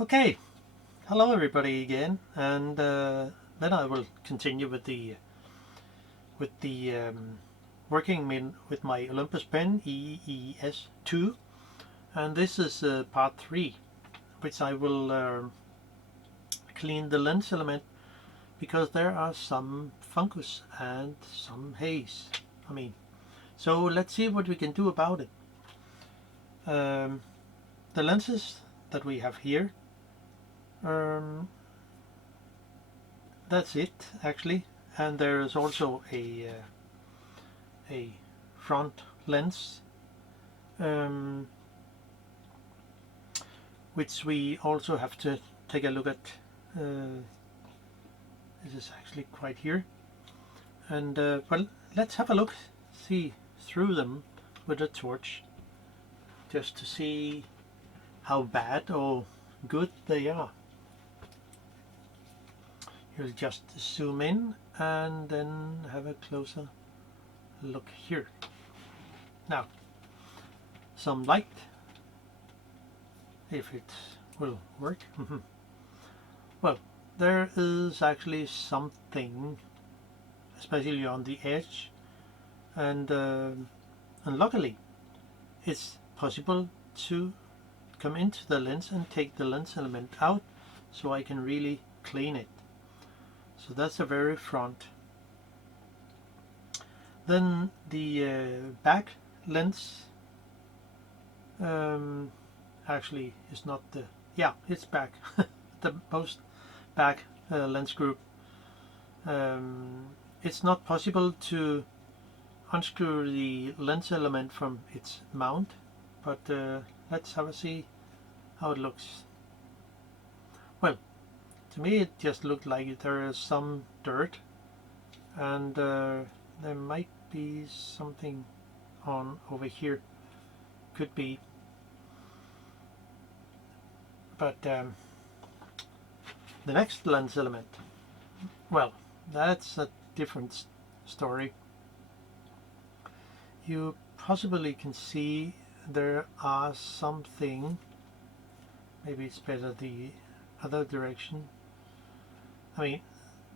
Okay, hello everybody again, and then I will continue with the working with my Olympus Pen EES-2, and this is part 3, which I will clean the lens element because there are some fungus and some haze. So let's see what we can do about it. The lenses that we have here. That's it actually, and there is also a front lens, which we also have to take a look at. This is actually quite here, and well, let's have a look, see through them with a torch, just to see how bad or good they are. You'll just zoom in and then have a closer look here. Now, some light, if it will work. Well, there is actually something, especially on the edge, and luckily it's possible to come into the lens and take the lens element out, so I can really clean it. So that's the very front. Then the back lens actually is not the, yeah, it's back, the most back lens group. It's not possible to unscrew the lens element from its mount, but let's have a see how it looks. Well, to me it just looked like there is some dirt, and there might be something on over here, could be, but the next lens element, well, that's a different story. You possibly can see there are something, maybe it's better the other direction. I mean,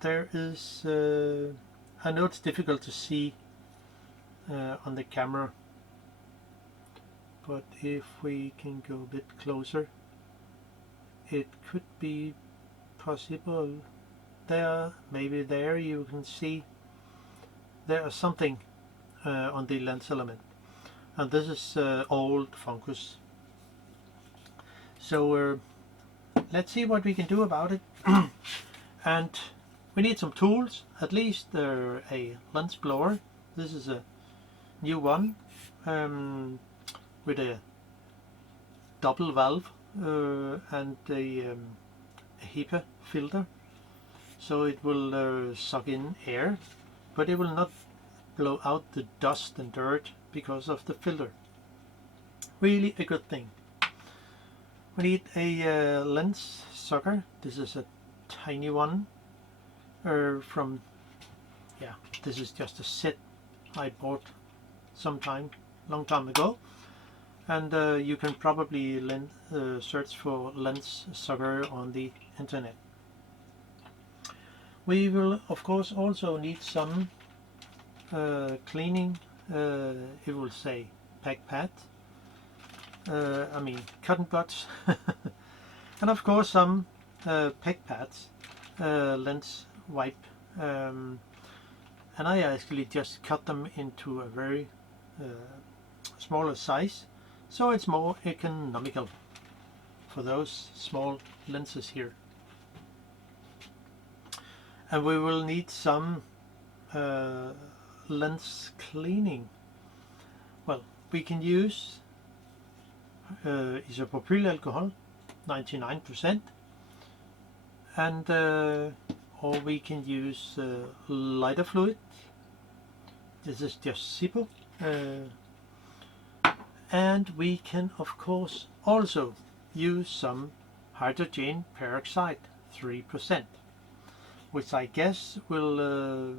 there is, I know it's difficult to see on the camera, but if we can go a bit closer, it could be possible. There, maybe there you can see there is something on the lens element, and this is old fungus. So let's see what we can do about it. And we need some tools, at least a lens blower. This is a new one with a double valve and a HEPA filter, so it will suck in air, but it will not blow out the dust and dirt because of the filter. Really a good thing. We need a lens sucker. This is a tiny one from, yeah, this is just a set I bought long time ago, and you can probably search for lens sucker on the internet. We will of course also need some cleaning, it will say pack pad, I mean cotton buds, and of course some pack pads, lens wipe, and I actually just cut them into a very smaller size, so it's more economical for those small lenses here. And we will need some lens cleaning. Well, we can use Isopropylalcohol 99%, and or we can use lighter fluid. This is just Zippo, and we can of course also use some hydrogen peroxide 3%, which I guess will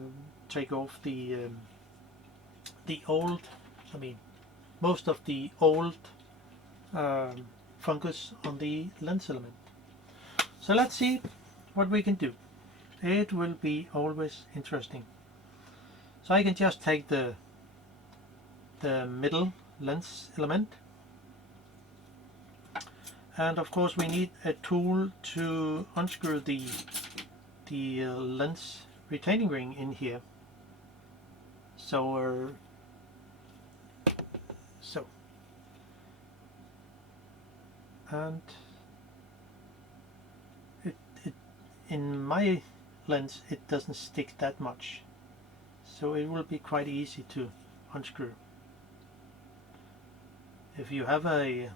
take off the old, I mean most of the old fungus on the lens element. So let's see what we can do. It will be always interesting. So I can just take the middle lens element, and of course we need a tool to unscrew the lens retaining ring in here. So and it in my lens it doesn't stick that much, so it will be quite easy to unscrew. If you have a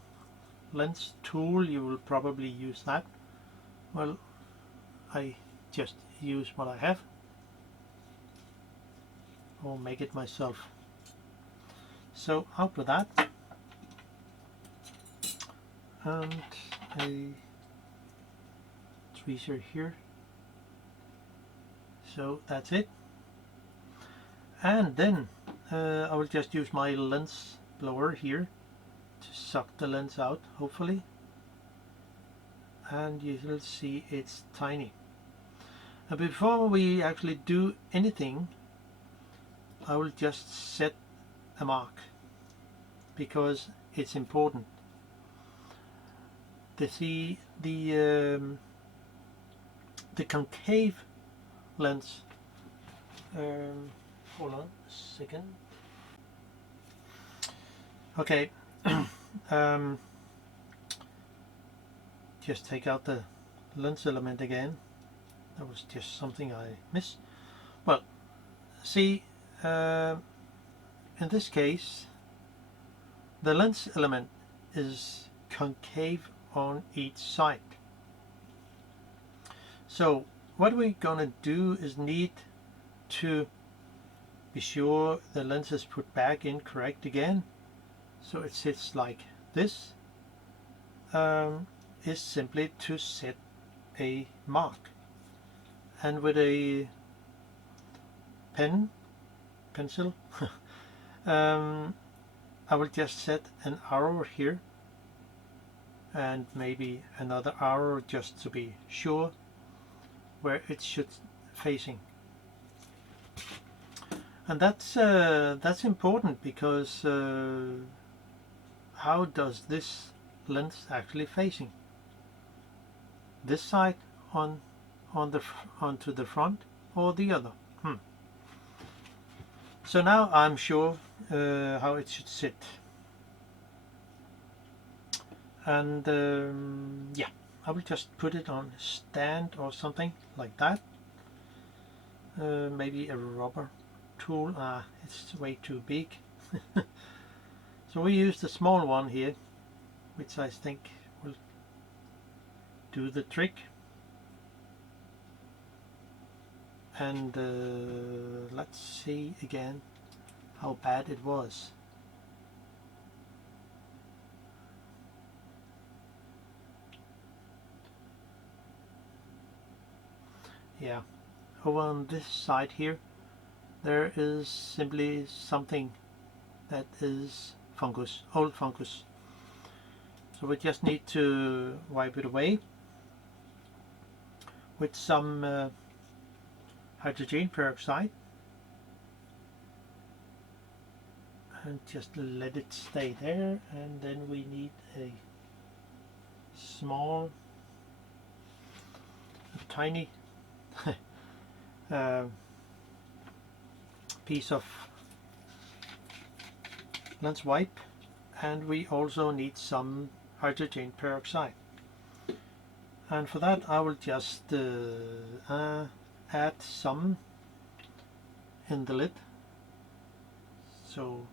lens tool, you will probably use that. Well, I just use what I have, or make it myself. So out with that, and a tweezer here. So that's it. And then I will just use my lens blower here to suck the lens out, hopefully. And you will see it's tiny. And before we actually do anything, I will just set a mark, because it's important. The concave lens. Hold on a second. Okay. Just take out the lens element again. That was just something I missed. Well, see, in this case the lens element is concave on each side. So what we're gonna do is need to be sure the lens is put back in correct again, so it sits like this. Is simply to set a mark, and with a pencil I will just set an arrow here, and maybe another arrow, just to be sure where it should facing. And that's important, because how does this lens actually facing? This side onto the front, or the other? So now I'm sure how it should sit. And yeah, I will just put it on a stand or something like that. Maybe a rubber tool. It's way too big. So we use the small one here, which I think will do the trick. And let's see again how bad it was. Yeah, over on this side here there is simply something that is fungus, old fungus. So we just need to wipe it away with some hydrogen peroxide, and just let it stay there. And then we need a small, tiny piece of lens wipe, and we also need some hydrogen peroxide. And for that I will just add some in the lid, so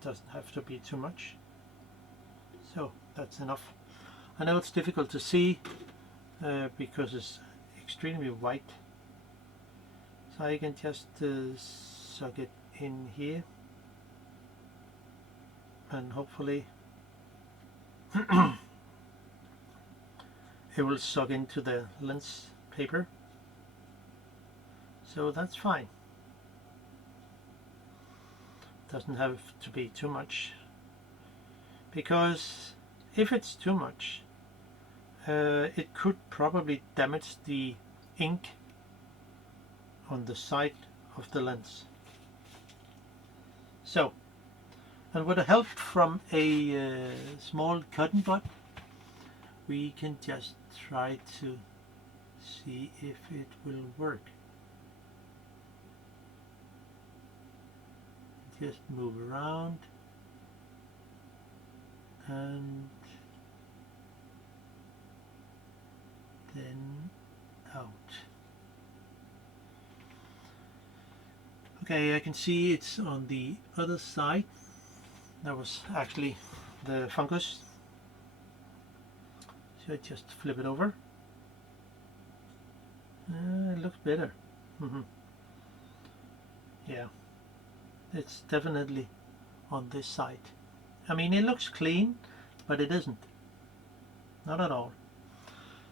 it doesn't have to be too much. So that's enough. I know it's difficult to see because it's extremely white, so I can just suck it in here, and hopefully it will suck into the lens paper. So that's fine. Doesn't have to be too much, because if it's too much, it could probably damage the ink on the side of the lens. So, and with the help from a small cotton bud, we can just try to see if it will work. Just move around and then out. Okay, I can see it's on the other side. That was actually the fungus. So I just flip it over. It looks better. Yeah, it's definitely on this side. I mean, it looks clean, but it isn't. Not at all.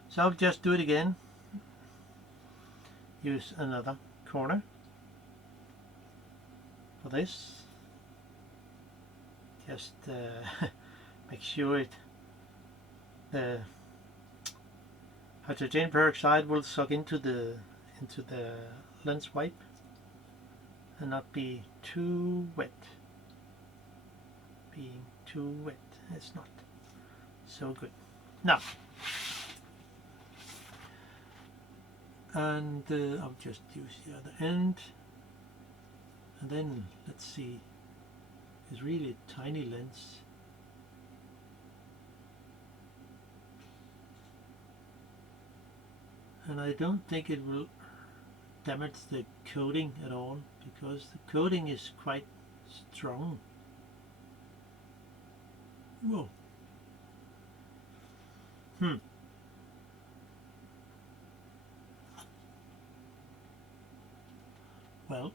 So I'll just do it again. Use another corner for this. Just make sure the hydrogen peroxide will suck into the lens wipe and not be too wet. Being too wet, it's not so good. Now, and I'll just use the other end, and then let's see. It's really a tiny lens. And I don't think it will damage the coating at all, because the coating is quite strong. Whoa. Well,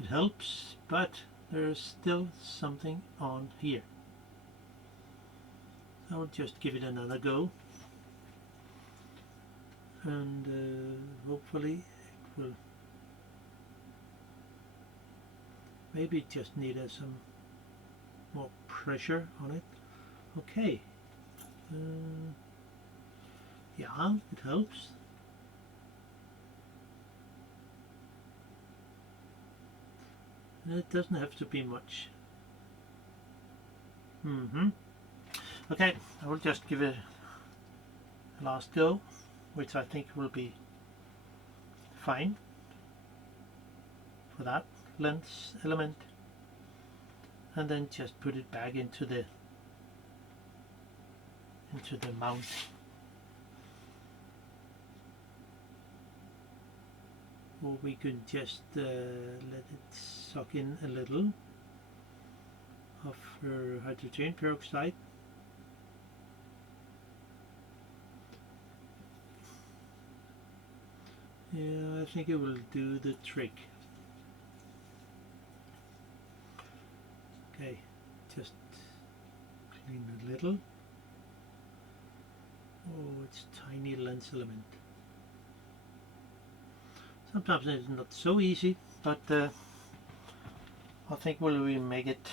it helps, but there's still something on here. I'll just give it another go, and hopefully it will. Maybe it just needed some more pressure on it. Okay. Yeah, it helps. And it doesn't have to be much. Okay, I will just give it a last go, which I think will be fine for that lens element, and then just put it back into the mount. Or we could just let it suck in a little of hydrogen peroxide. Yeah, I think it will do the trick. Okay, just clean a little. Oh, it's tiny lens element. Sometimes it's not so easy, but I think we will make it.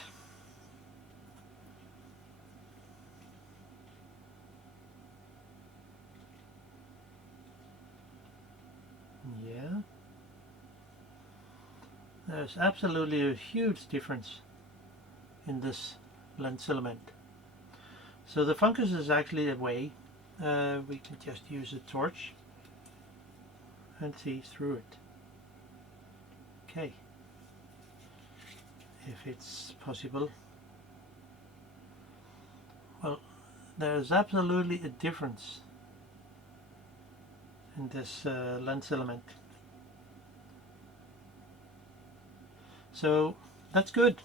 Yeah, there's absolutely a huge difference in this lens element. So the fungus is actually a way we can just use a torch and see through it. Okay, if it's possible. Well, there's absolutely a difference in this lens element. So that's good.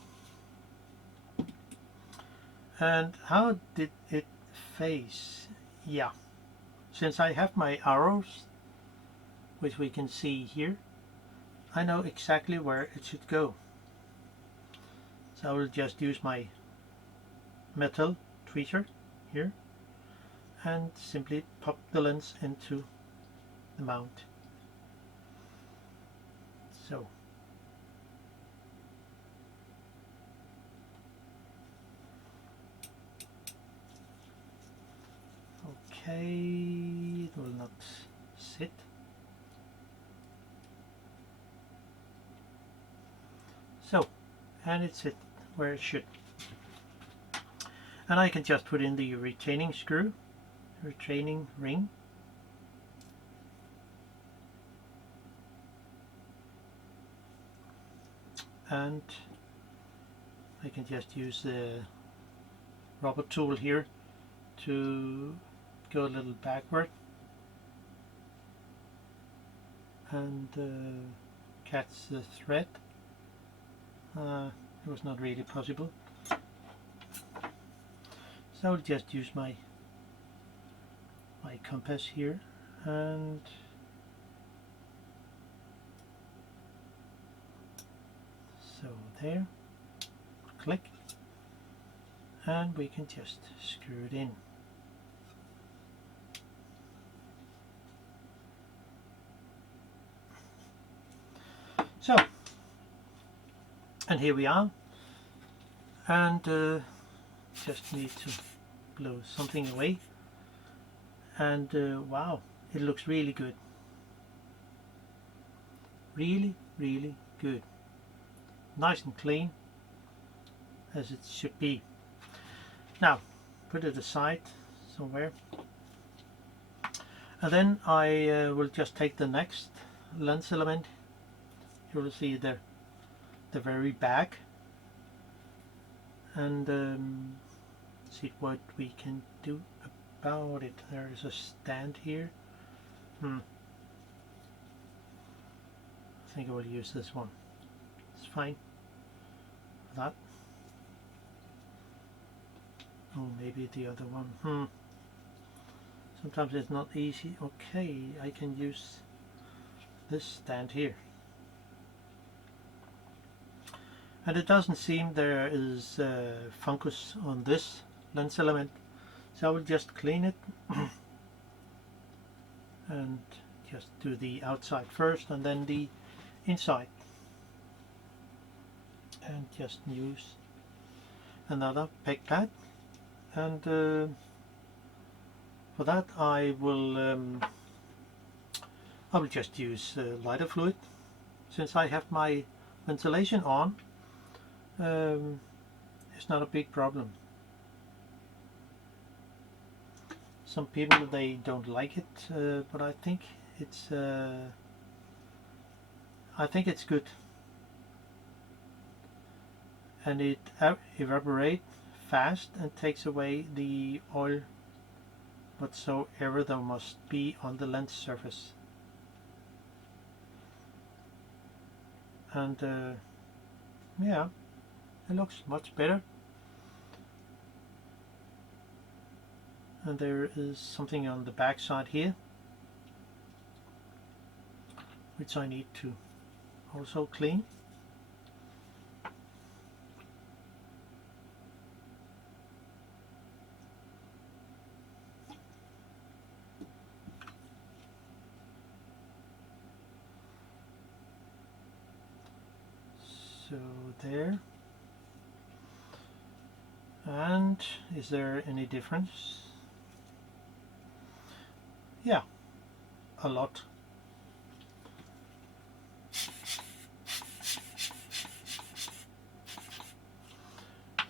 And how did it phase? Yeah, since I have my arrows, which we can see here, I know exactly where it should go. So I will just use my metal tweezer here and simply pop the lens into the mount. So Okay, it will not sit. So, and it's sit where it should. And I can just put in the retaining screw, retaining ring. And I can just use the rubber tool here to go a little backward and catch the thread. It was not really possible, so I'll just use my compass here and so there, click, and we can just screw it in. So, and here we are, and just need to blow something away, and wow, it looks really good, really good, nice and clean as it should be. Now put it aside somewhere, and then I will just take the next lens element. You will see the very back, and see what we can do about it. There is a stand here. I think I will use this one. It's fine. That. Oh, maybe the other one. Sometimes it's not easy. Okay, I can use this stand here. And it doesn't seem there is fungus on this lens element, so I will just clean it and just do the outside first and then the inside, and just use another peg pad, and for that I will just use lighter fluid since I have my ventilation on. It's not a big problem. Some people, they don't like it, but I think it's good, and it evaporates fast and takes away the oil whatsoever there must be on the lens surface. And yeah, it looks much better. And there is something on the back side here which I need to also clean. So there. And is there any difference? Yeah, a lot.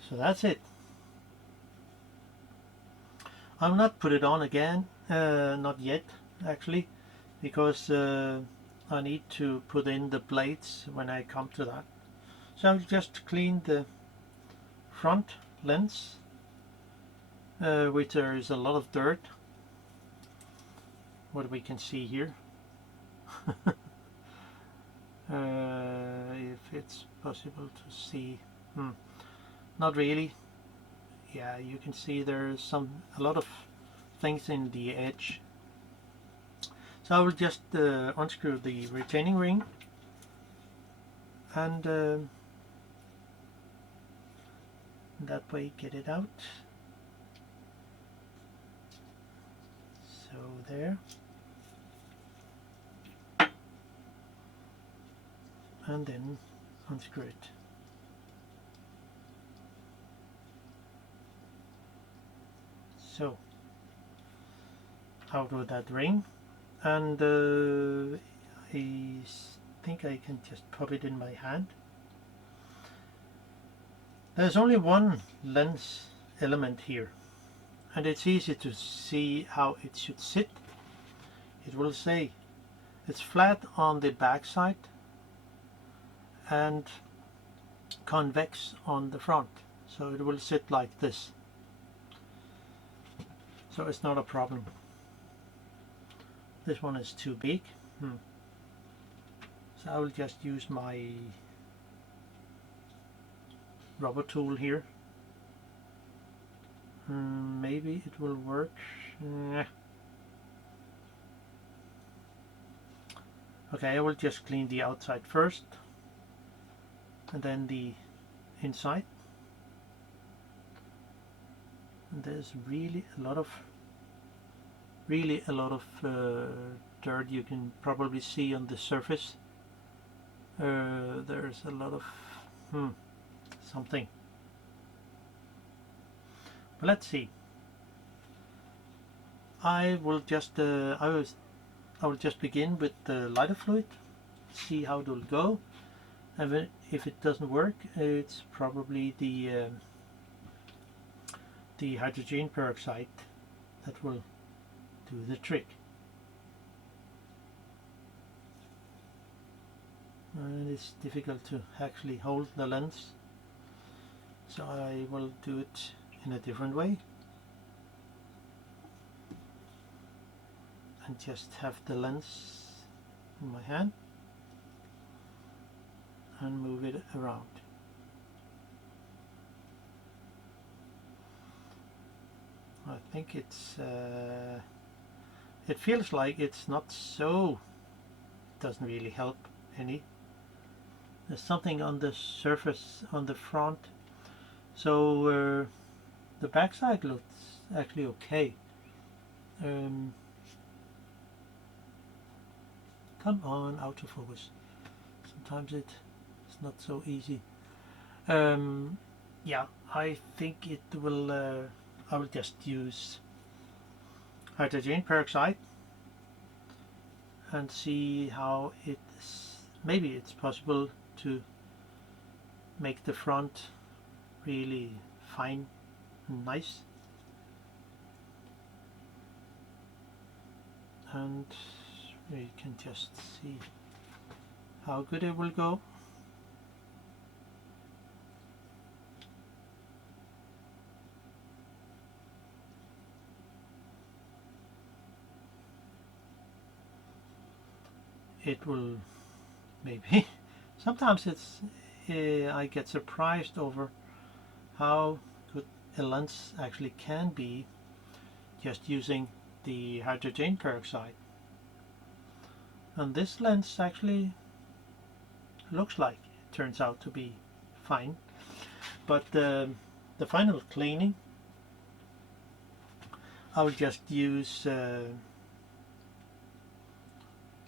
So that's it. I'll not put it on again, not yet actually, because I need to put in the blades when I come to that. So I'll just clean the front lens, which there is a lot of dirt, what we can see here. If it's possible to see, not really. Yeah, you can see there's a lot of things in the edge. So I will just unscrew the retaining ring and that way get it out. So there. And then unscrew it. So out of that ring, and I think I can just pop it in my hand. There's only one lens element here, and it's easy to see how it should sit. It will say it's flat on the back side and convex on the front, so it will sit like this, so it's not a problem. This one is too big, so I will just use my rubber tool here. Maybe it will work. Okay, I will just clean the outside first and then the inside. And there's really a lot of dirt you can probably see on the surface. There's a lot of something. But let's see. I will just begin with the lighter fluid, see how it will go, and if it doesn't work, it's probably the hydrogen peroxide that will do the trick. And it's difficult to actually hold the lens, so I will do it in a different way and just have the lens in my hand and move it around. I think it's it feels like it's not so, it doesn't really help any. There's something on the surface on the front, so the backside looks actually okay. Come on, autofocus. Sometimes it's not so easy. Yeah, I think it will. I will just use hydrogen peroxide and see how it's. Maybe it's possible to make the front really fine and nice, and we can just see how good it will go. It will maybe sometimes it's I get surprised over how good a lens actually can be just using the hydrogen peroxide, and this lens actually looks like it turns out to be fine. But the final cleaning, I will just use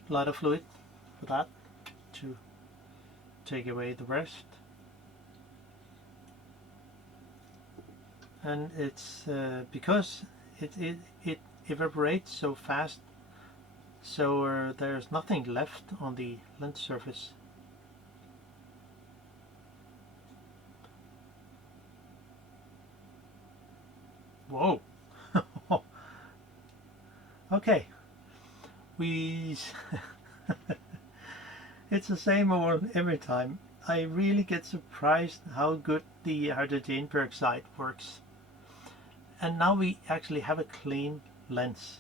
lighter fluid for that to take away the rest, and it's because it evaporates so fast, so there's nothing left on the lens surface. Whoa. Okay, we it's the same old every time. I really get surprised how good the hydrogen peroxide works. And now we actually have a clean lens,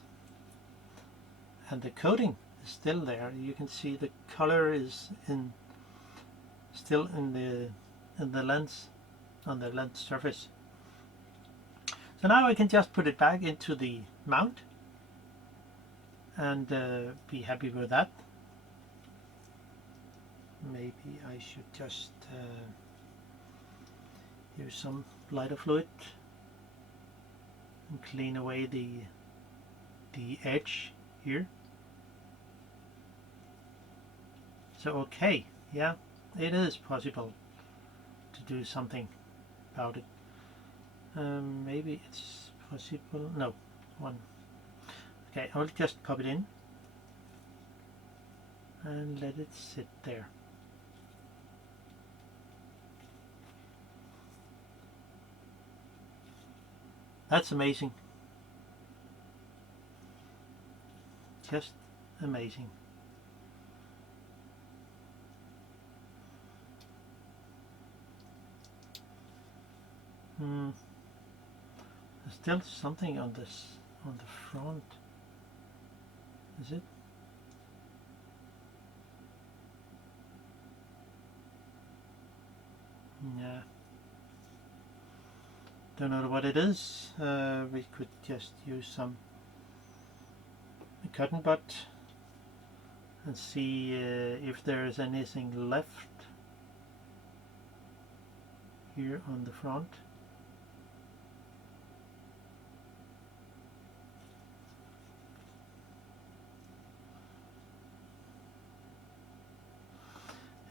and the coating is still there. You can see the color is still in the lens, on the lens surface. So now I can just put it back into the mount and be happy with that. Maybe I should just use some lighter fluid and clean away the edge here. So okay, yeah, it is possible to do something about it. Maybe it's possible. No, one. Okay, I'll just pop it in and let it sit there. That's amazing. Just amazing. There's still something on this, on the front. Is it? Yeah. Don't know what it is. We could just use some cotton bud and see if there is anything left here on the front.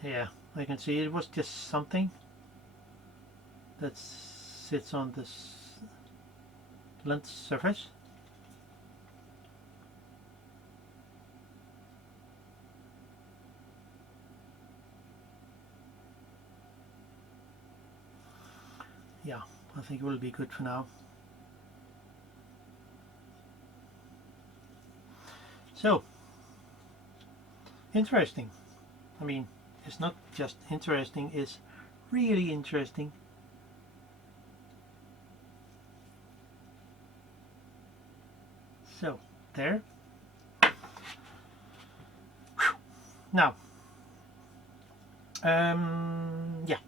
Yeah, I can see it was just something that sits on this lens surface. Yeah, I think it will be good for now. So, interesting. I mean, it's not just interesting, it's really interesting. So, there. Now, yeah,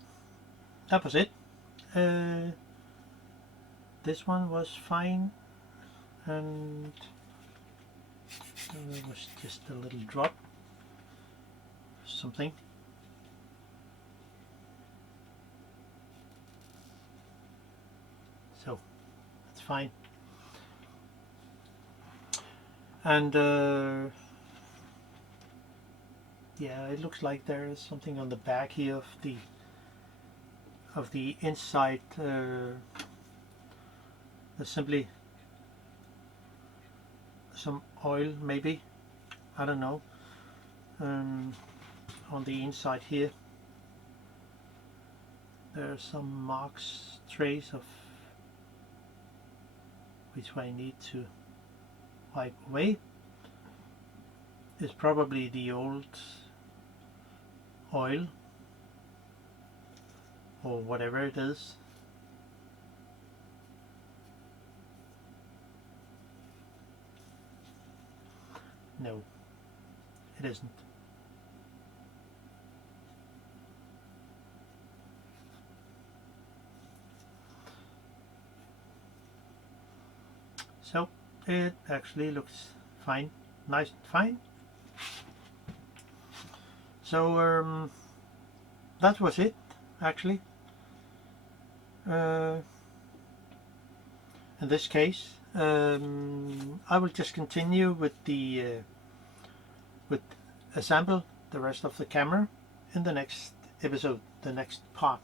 that was it. This one was fine, and there was just a little drop, something. So, it's fine. And yeah, it looks like there is something on the back here of the inside. There's simply some oil, maybe, I don't know, on the inside here. There are some marks, trace of which I need to wipe away. It's probably the old oil or whatever it is. No, it isn't. So it actually looks fine, nice and fine. So that was it, actually. In this case, I will just continue with assemble the rest of the camera in the next episode, the next part.